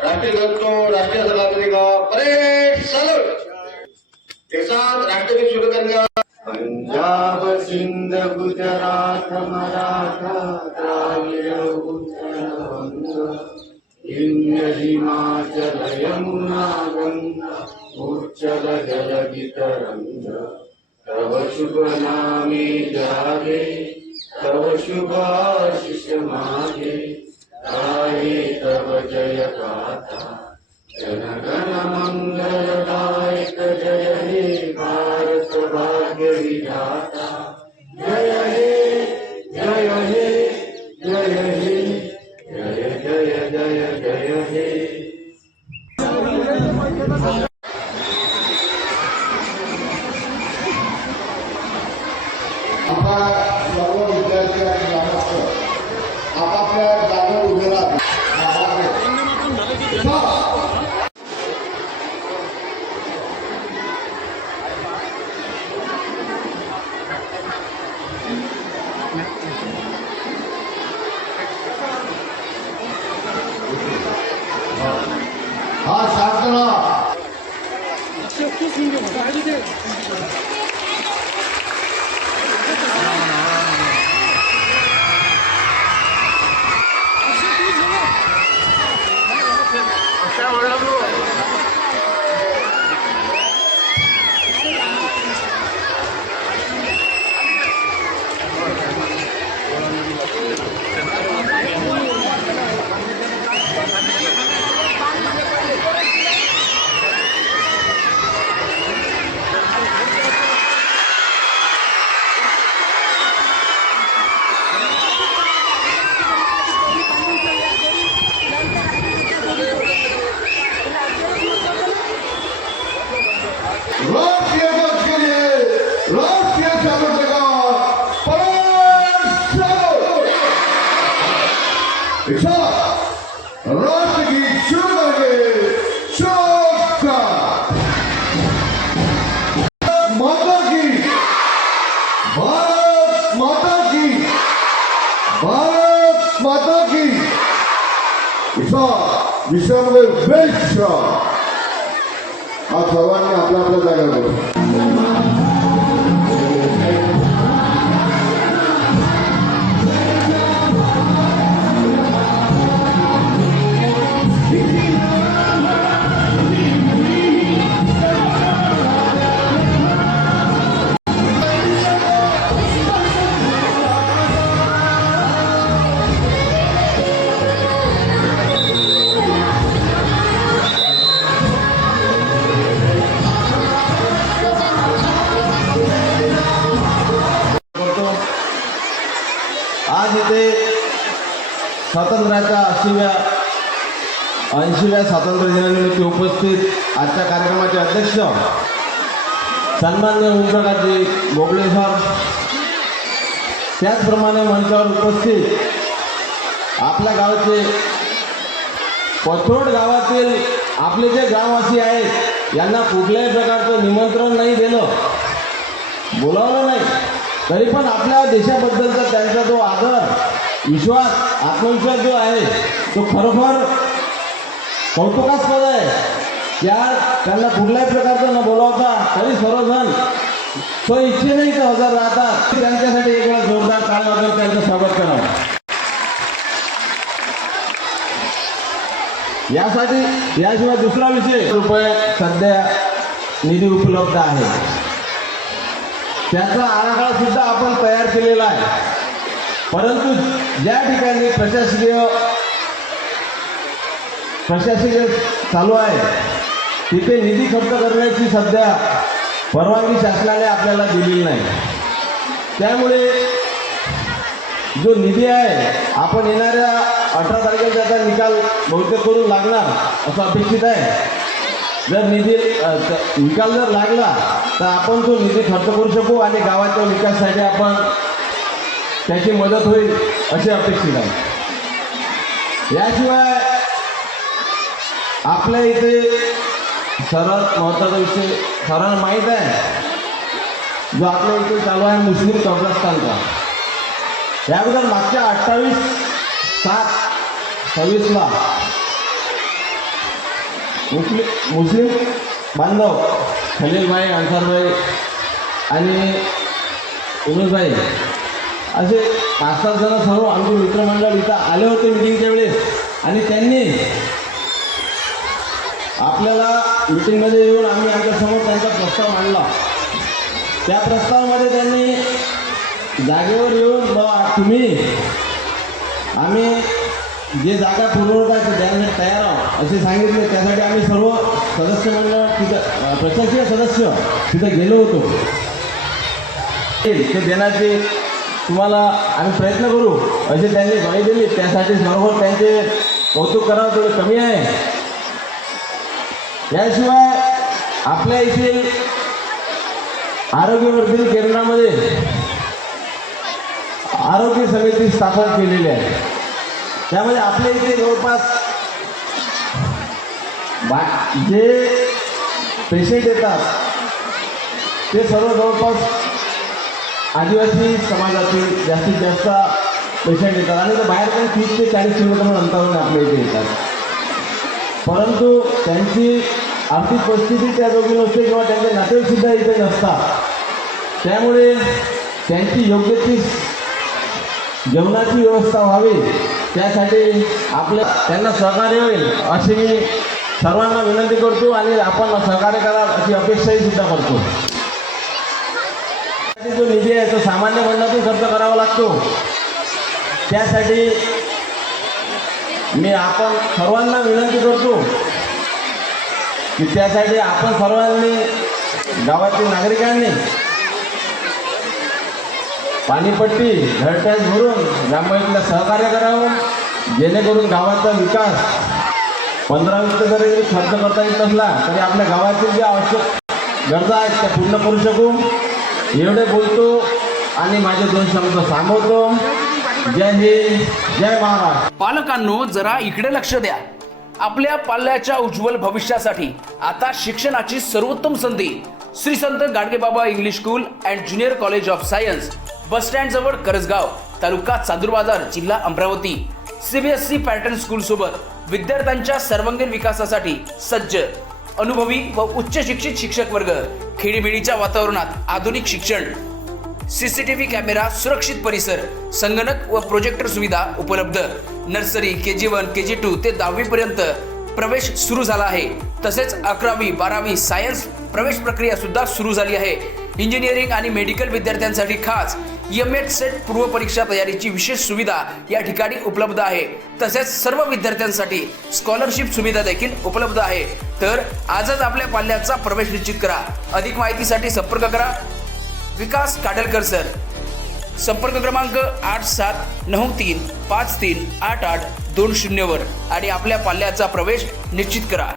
राष्ट्रीय ध्वज को राष्ट्रीय सलामी का परेड सैल्यूट के साथ राष्ट्रगीत शुरू करेंगे। पंजाब सिंध गुजरात मराठा द्राविड़ उत्कल वंग विंध्य हिमाचल यमुना गंगा उच्चल जलधि तरंग तव शुभ नामे जागे तव शुभ आशीष मागे गाये तव जय गाथा जन गण मंगलदायक जय हे भारत भाग्य विधाता जय हे जय हे जय हे जय जय जय जय हे। सर्व विद्यार्थी आणि ग्रामस्थ आपापल्या जागेवर उभे राहतात। हा शांतना राष्ट्रगीत शुरू करेंगे। शोका माता की भारत माता की भारत माता की विश्वामध्ये बेस्ट हा सर्वांनी आपल्या आपल्या जागा आज इथे स्वातंत्र्याच्या 80व्या स्वातंत्र्य दिनानिमित्त उपस्थित आजच्या कार्यक्रमाचे अध्यक्ष सन्माननीय ओमप्रकाशजी बोबडे सर, त्याचप्रमाणे मंचावर उपस्थित आपल्या गावाचे पथरोड गावातील आपले जे गाववासी आहेत यांना कुठल्याही प्रकारचं निमंत्रण नाही दिलं, बोलावलं नाही, तरी पण आपल्या देशाबद्दलचा त्यांचा जो आदर, विश्वास, आत्मविश्वास जो आहे तो खरोखर कौतुकास्पद आहे. त्यांना कुठल्याही प्रकारचं न बोलावता तरी सर्वजण तो इच्छेनेही ते हजर राहतात. त्यांच्यासाठी एक वेळा जोरदार टाळ्या वाजवून त्यांचं स्वागत करावं. याशिवाय दुसरा विषय रुपये सध्या निधी उपलब्ध आहे. त्याचा आराखडा सुद्धा आपण तयार केलेला आहे. परंतु ज्या ठिकाणी प्रशासकीय चालू आहे तिथे निधी खर्च करण्याची सध्या परवानगी शासनाने आपल्याला दिलेली नाही. त्यामुळे जो निधी आहे आपण येणाऱ्या 18 तारखेला त्याचा निकाल बहुतेक करून लागणार असं अपेक्षित आहे. जर निकाल जर लागला तर आपण तो निधी खर्च करू शकू आणि गावाच्या विकासासाठी आपण त्याची मदत होईल असे अपेक्षित आहे. याशिवाय आपल्या इथे सर्वात महत्त्वाचा विषय सर्वांना माहीत आहे जो आपल्या इथे चालू आहे मुस्लिम कब्रस्तानचा. याबद्दल मागच्या 28/7/26 मुस्लिम बांधव खलीलभाई, अन्सारभाई आणि उमेशभाई असे 5-7 जण सर्व आमचे मित्रमंडळ इथं आले होते मिटिंगच्या वेळेस. आणि त्यांनी आपल्याला मिटिंगमध्ये येऊन आम्ही आमच्यासमोर त्यांचा प्रस्ताव मांडला. त्या प्रस्तावामध्ये त्यांनी जागेवर येऊन तुम्ही आम्ही जे जागा पुरवत आहे ते देण्यासाठी तयार आहोत असे सांगितले. त्यासाठी आम्ही सर्व सदस्य मंडळ तिथं प्रशासकीय सदस्य तिथं गेलो होतो. ते देण्याचे तुम्हाला आम्ही प्रयत्न करू असे त्यांनी ग्वाही दिली. त्यासाठी सर्व त्यांचे कौतुक करावं थोडं कमी आहे. याशिवाय आपल्या येथील आरोग्यवर्धिनी केंद्रामध्ये आरोग्य समिती स्थापन केलेली आहे. त्यामध्ये आपल्या इथे जवळपास जे पेशंट येतात ते सर्व जवळपास आदिवासी समाजातील जास्तीत जास्त पेशंट येतात आणि ते बाहेर पण 30 ते 40 किलोमीटर अंतरावरून आपल्या इथे येतात. परंतु त्यांची आर्थिक परिस्थिती त्या जोगी नसते किंवा त्यांचे नातेवाईकसुद्धा इथे नसतात. त्यामुळे त्यांची योग्य ती जेवणाची व्यवस्था व्हावी त्यासाठी त्यांना सहकार्य होईल अशी मी सर्वांना विनंती करतो आणि आपण सहकार्य करा अशी अपेक्षाही सुद्धा करतो. जो निधी आहे तो सामान्य फंडातून खर्च करावा लागतो. त्यासाठी मी आपण सर्वांना विनंती करतो की त्यासाठी आपण सर्वांनी गावातील नागरिकांनी पाणीपट्टी घरटॅच भरून ग्रामपंचायतीला सहकार्य करावं जेणेकरून गावाचा विकास 15-20 जरी खर्च करता येत नसला तरी आपल्या गावातील जे आवश्यक गरजा आहेत त्या पूर्ण करू शकू. एवढे बोलतो आणि माझे 2 शब्द सांगतो. जय हिंद, जय महाराष्ट्र. पालकांनो जरा इकडे लक्ष द्या. आपल्या पाल्याच्या उज्ज्वल भविष्यासाठी आता शिक्षणाची सर्वोत्तम संधी Shri Sant Gadgebaba English school and junior college of science, bus stand जवळ करसगाव, तालुका चांदूरबाजार, जिल्हा अमरावती. CBSE पॅटर्न स्कूल सोबत विद्यार्थ्यांच्या सर्वांगीण विकासासाठी सज्ज, अनुभवी व उच्च शिक्षित शिक्षक वर्ग, खेडीमेडीच्या वातावरणात आधुनिक शिक्षण, CCTV कॅमेरा, सुरक्षित परिसर, संगणक व प्रोजेक्टर सुविधा उपलब्ध. नर्सरी, KG1, KG2 ते 10वी पर्यंत प्रवेश सुरू झाला आहे. तसेच 11वी, 12वी सायन्स प्रवेश प्रक्रिया सुद्धा सुरू झाली आहे. इंजिनिअरिंग आणि मेडिकल विद्यार्थ्यांसाठी खास EMH सेट पूर्व परीक्षा तयारीची विशेष सुविधा या ठिकाणी उपलब्ध आहे. तसेच सर्व विद्यार्थ्यांसाठी स्कॉलरशिप सुविधा देखील उपलब्ध आहे. तर आजच आपल्या पाल्याचा प्रवेश निश्चित करा. अधिक माहितीसाठी संपर्क करा विकास काडलकर सर. संपर्क क्रमांक 8793538820 वर आणि आपल्या पाल्याचा प्रवेश निश्चित करा.